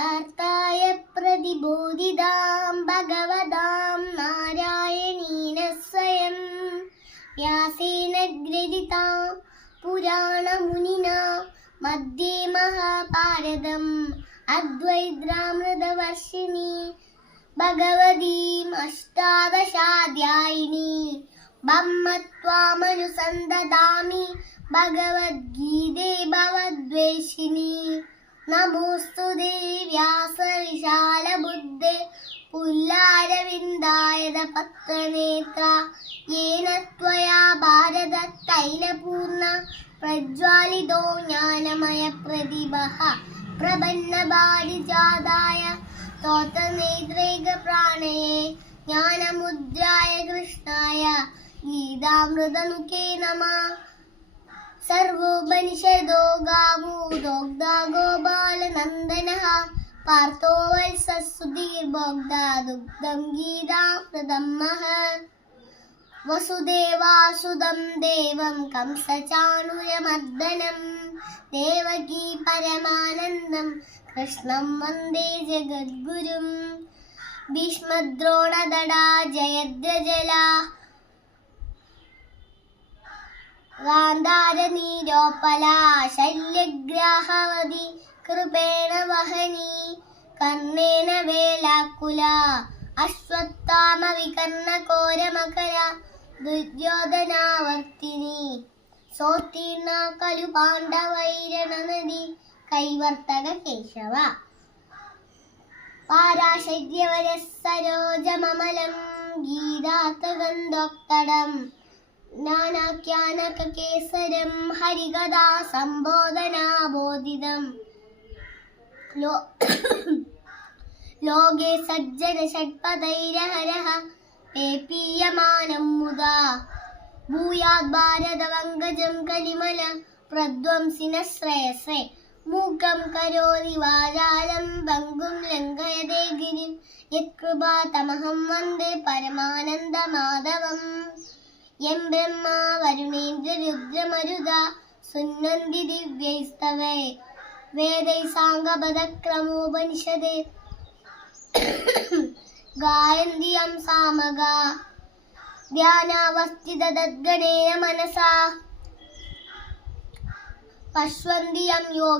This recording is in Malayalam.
പാർത്ഥായ പ്രതിബോധിതാം ഭഗവതാം നാരായണീന സ്വയം വ്യാസേന ഗ്രഥിതാം പുരാണമുനിനാ മധ്യേ മഹാഭാരതം അദ്വൈതാമൃതവർഷിണി ഭഗവതീം അഷ്ടാദശാധ്യായിനി ബ്രഹ്മത്വാമനുസന്ദദാമി ഭഗവദ്ഗീതേ ഭവദ്വേഷിണി നമോസ്തുതേ വ്യാസവിശാലബുദ്ധേ പുല്ലാരവിന്ദായത പത്രനേത്ര യേന ത്വയാ ഭാരത തൈലപൂർണ പ്രജ്വാലിതോ ജ്ഞാനമയ പ്രതിഭഃ പ്രപന്നപാരിജാതായ സ്തോത്രനേത്രൈക പ്രാണയേ ജ്ഞാനമുദ്രായ കൃഷ്ണായ ഗീതാമൃതനുകേ നമഃ സർവോപനിഷദോ ഗാവോ ദോഗ്ധാ ഗോപാലനന്ദനഃ പാർത്ഥോ വത്സസുധീർഭോക്താ ദുഗ്ധം ഗീതാമൃതം മഹത് വസുദേവാസുതം ദേവം കംസചാണൂരമർദ്ദനം ദേവകീ പരമാനന്ദം കൃഷ്ണം വന്ദേ ജഗദ്ഗുരും ഭീഷ്മദ്രോണദടാ ജയദ്രജലാ ഗാന്ധാരനീരോപലാ ശല്യഗ്രാഹവതി കൃപേണ വഹനി കർണേന വേലാക്കുലാ അശ്വത്ഥാമ വികർണഘോരമകര ദുര്യോധനാവർത്തിനി സോത്തീർണ കലു പാണ്ഡവൈരണനദി കൈവർത്തക കേശവ പാരാശര്യവരസരോജമമലം ഗീതാർത്ഥഗന്ധോക്തടം ജ്ഞാനാഖ്യാനകേസരം ഹരികഥാ സംബോധനാബോധിതം ലോകേ സജ്ജന ഷഡ്പദൈരഹരഃ പേപീയമാനം മുദാ ഭൂയാത് ഭാരതവങ്കജം കലിമല പ്രധ്വംസിന ശ്രേയസേ മൂകം കരോതി വാചാലം പങ്കും ലംഘയതേ ഗിരിം യത്കൃപാതമഹം വന്ദേ പരമാനന്ദമാധവം യം ബ്രഹ്മാ വരുണേന്ദ്ര രുദ്രമരുതാ സുന്നന്തി ദിവ്യൈസ്തവേ വേദൈ സാംഗപദക്രമോപനിഷദേ ഗായന്തി യം സാമഗാ ധ്യാനാവസ്ഥിത തദ്ഗണേന മനസാ പശ്വന്തി യം യോഗ